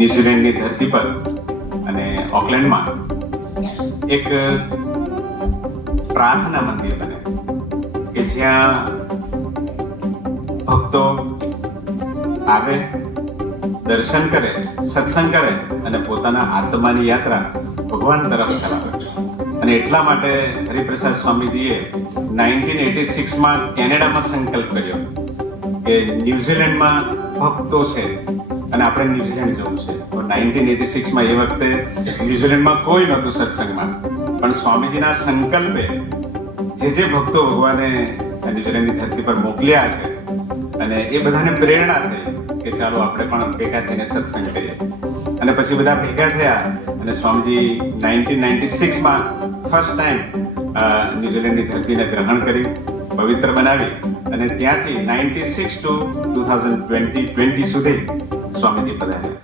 ન્યુઝીલેન્ડની ધરતી પર અને ઓકલેન્ડમાં એક પ્રાર્થના મંદિર બને કે જ્યાં ભક્તો આવે, દર્શન કરે, સત્સંગ કરે અને પોતાના આત્માની યાત્રા ભગવાન તરફ ચલાવે. અને એટલા માટે હરિપ્રસાદ સ્વામીજીએ 1986માં કેનેડામાં સંકલ્પ કર્યો કે ન્યુઝીલેન્ડમાં ભક્તો છે અને આપણે ન્યુઝીલેન્ડ જવું છે. તો 1986માં એ વખતે ન્યુઝીલેન્ડમાં કોઈ નહોતું સત્સંગમાં, પણ સ્વામીજીના સંકલ્પે જે ભક્તો ભગવાને ન્યુઝીલેન્ડની ધરતી પર મોકલ્યા છે અને એ બધાને પ્રેરણા થઈ કે ચાલો આપણે પણ ભેગા થઈને સત્સંગ કરીએ. અને પછી બધા ભેગા થયા અને સ્વામીજી 1996માં ફર્સ્ટ ટાઈમ ન્યુઝીલેન્ડની ધરતીને ગ્રહણ કરી, પવિત્ર બનાવી અને ત્યાંથી 96 to 2020 સુધી સ્વામીજી પધાર્યા.